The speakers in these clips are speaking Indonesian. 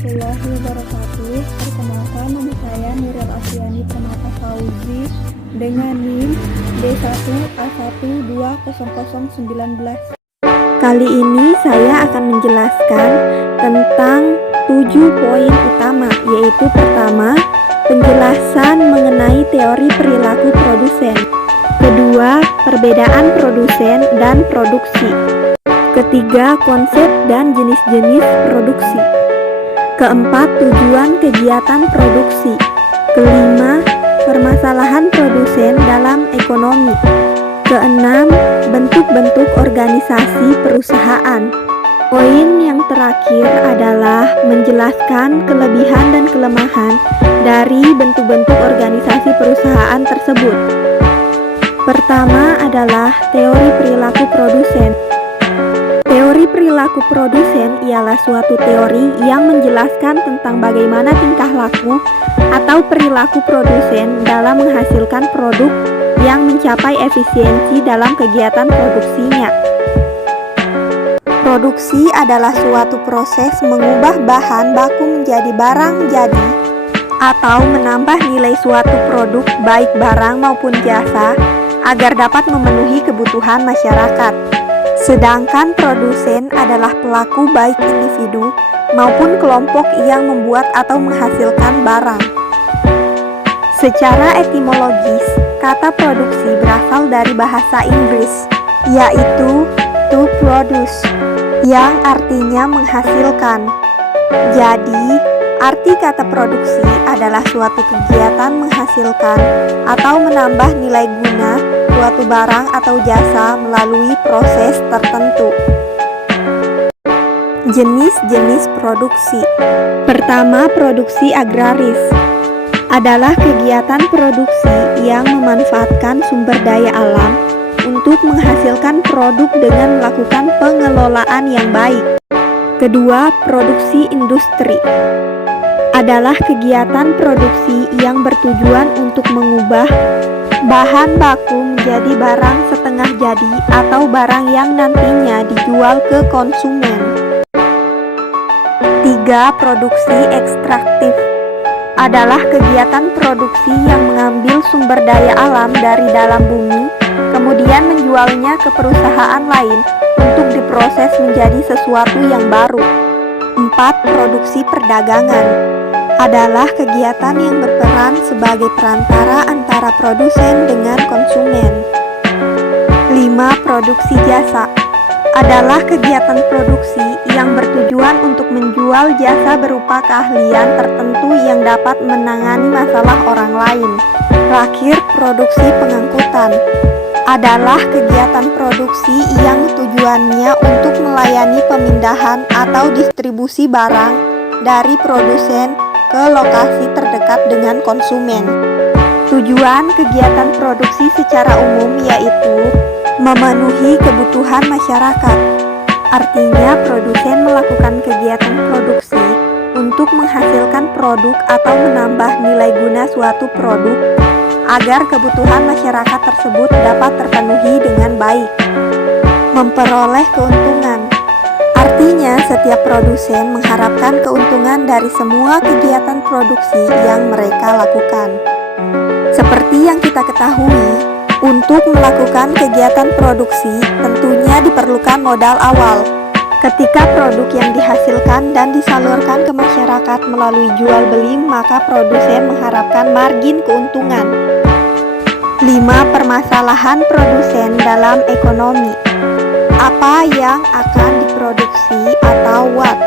warahmatullahi wabarakatuh. Perkenalkan, nama saya Nuril Afiani Permata Fauzi dengan NIM D1A1200019. Kali ini saya akan menjelaskan tentang 7 poin utama, yaitu pertama, penjelasan mengenai teori perilaku produsen. Kedua, perbedaan produsen dan produksi. Ketiga, konsep dan jenis-jenis produksi. Keempat, tujuan kegiatan produksi. Kelima, permasalahan produsen dalam ekonomi. Keenam, bentuk-bentuk organisasi perusahaan. Poin yang terakhir adalah menjelaskan kelebihan dan kelemahan dari bentuk-bentuk organisasi perusahaan tersebut. Pertama adalah teori perilaku produsen. Teori perilaku produsen ialah suatu teori yang menjelaskan tentang bagaimana tingkah laku atau perilaku produsen dalam menghasilkan produk yang mencapai efisiensi dalam kegiatan produksinya. Produksi adalah suatu proses mengubah bahan baku menjadi barang jadi atau menambah nilai suatu produk baik barang maupun jasa agar dapat memenuhi kebutuhan masyarakat. Sedangkan produsen adalah pelaku baik individu maupun kelompok yang membuat atau menghasilkan barang. Secara etimologis, kata produksi berasal dari bahasa Inggris, yaitu to produce, yang artinya menghasilkan. Jadi, arti kata produksi adalah suatu kegiatan menghasilkan atau menambah nilai guna suatu barang atau jasa melalui proses tertentu. Jenis-jenis produksi. Pertama, produksi agraris adalah kegiatan produksi yang memanfaatkan sumber daya alam untuk menghasilkan produk dengan melakukan pengelolaan yang baik. Kedua, produksi industri adalah kegiatan produksi yang bertujuan untuk mengubah bahan baku menjadi barang setengah jadi atau barang yang nantinya dijual ke konsumen. Tiga, produksi ekstraktif adalah kegiatan produksi yang mengambil sumber daya alam dari dalam bumi, kemudian menjualnya ke perusahaan lain untuk diproses menjadi sesuatu yang baru. Empat, produksi perdagangan adalah kegiatan yang berperan sebagai perantara antara produsen dengan konsumen. 5. Produksi jasa adalah kegiatan produksi yang bertujuan untuk menjual jasa berupa keahlian tertentu yang dapat menangani masalah orang lain. Terakhir, produksi pengangkutan adalah kegiatan produksi yang tujuannya untuk melayani pemindahan atau distribusi barang dari produsen ke lokasi terdekat dengan konsumen. Tujuan kegiatan produksi secara umum yaitu memenuhi kebutuhan masyarakat. Artinya, produsen melakukan kegiatan produksi untuk menghasilkan produk atau menambah nilai guna suatu produk agar kebutuhan masyarakat tersebut dapat terpenuhi dengan baik. Memperoleh keuntungan. Artinya, setiap produsen mengharapkan keuntungan dari semua kegiatan produksi yang mereka lakukan. Seperti yang kita ketahui, untuk melakukan kegiatan produksi tentunya diperlukan modal awal. Ketika produk yang dihasilkan dan disalurkan ke masyarakat melalui jual beli, maka produsen mengharapkan margin keuntungan. 5. Permasalahan produsen dalam ekonomi. Apa yang akan diproduksi atau what?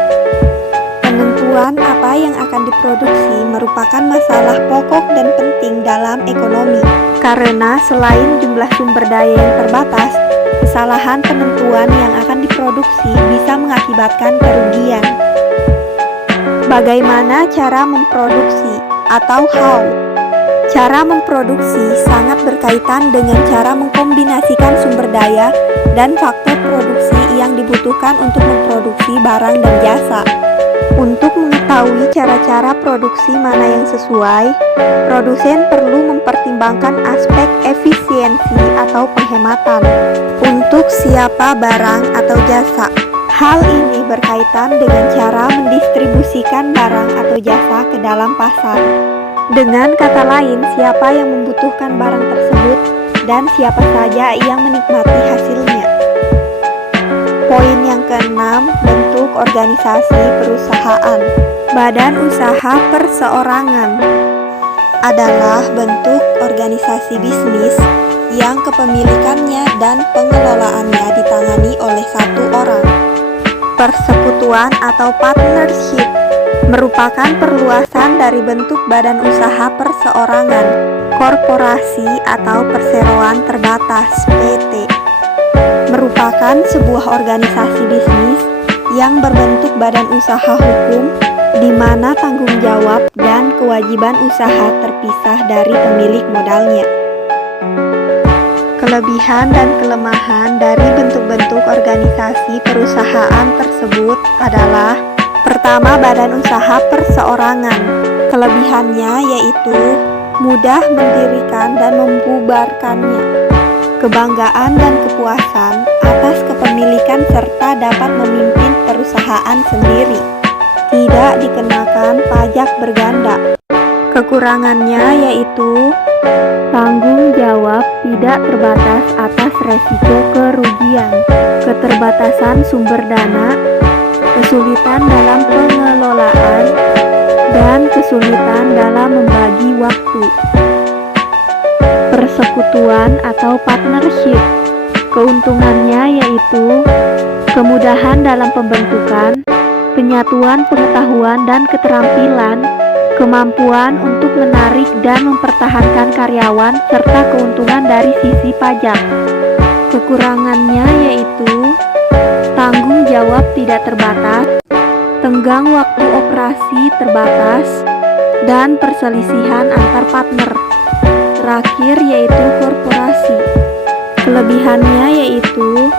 Penentuan apa yang akan diproduksi merupakan masalah pokok dan penting dalam ekonomi. Karena selain jumlah sumber daya yang terbatas, kesalahan penentuan yang akan diproduksi bisa mengakibatkan kerugian. Bagaimana cara memproduksi atau how? Cara memproduksi sangat berkaitan dengan cara mengkombinasikan sumber daya dan faktor produksi yang dibutuhkan untuk memproduksi barang dan jasa. Untuk mengetahui cara-cara produksi mana yang sesuai, produsen perlu mempertimbangkan aspek efisiensi atau penghematan. Untuk siapa barang atau jasa, hal ini berkaitan dengan cara mendistribusi mendistribusikan barang atau jasa ke dalam pasar. Dengan kata lain, siapa yang membutuhkan barang tersebut dan siapa saja yang menikmati hasilnya. Poin yang keenam, bentuk organisasi perusahaan. Badan usaha perseorangan adalah bentuk organisasi bisnis yang kepemilikannya dan pengelolaannya ditangani oleh satu orang. Persekutuan atau partnership merupakan perluasan dari bentuk badan usaha perseorangan. Korporasi atau perseroan terbatas (PT) merupakan sebuah organisasi bisnis yang berbentuk badan usaha hukum di mana tanggung jawab dan kewajiban usaha terpisah dari pemilik modalnya. Kelebihan dan kelemahan dari bentuk-bentuk organisasi perusahaan tersebut adalah: pertama, badan usaha perseorangan. Kelebihannya yaitu mudah mendirikan dan membubarkannya, kebanggaan dan kepuasan atas kepemilikan serta dapat memimpin perusahaan sendiri, tidak dikenakan pajak berganda. Kekurangannya yaitu tanggung jawab tidak terbatas atas resiko kerugian, keterbatasan sumber dana, kesulitan dalam pengelolaan, dan kesulitan dalam membagi waktu. Persekutuan atau partnership, keuntungannya yaitu kemudahan dalam pembentukan, penyatuan pengetahuan dan keterampilan, kemampuan untuk menarik dan mempertahankan karyawan, serta keuntungan dari sisi pajak. Kekurangannya yaitu tanggung jawab tidak terbatas, tenggang waktu operasi terbatas, dan perselisihan antar partner. Terakhir yaitu korporasi. Kelebihannya yaitu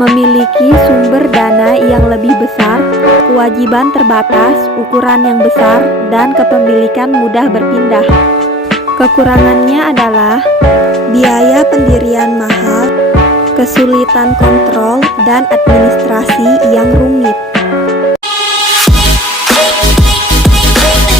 memiliki sumber dana yang lebih besar, kewajiban terbatas, ukuran yang besar, dan kepemilikan mudah berpindah. Kekurangannya adalah biaya pendirian mahal, kesulitan kontrol, dan administrasi yang rumit.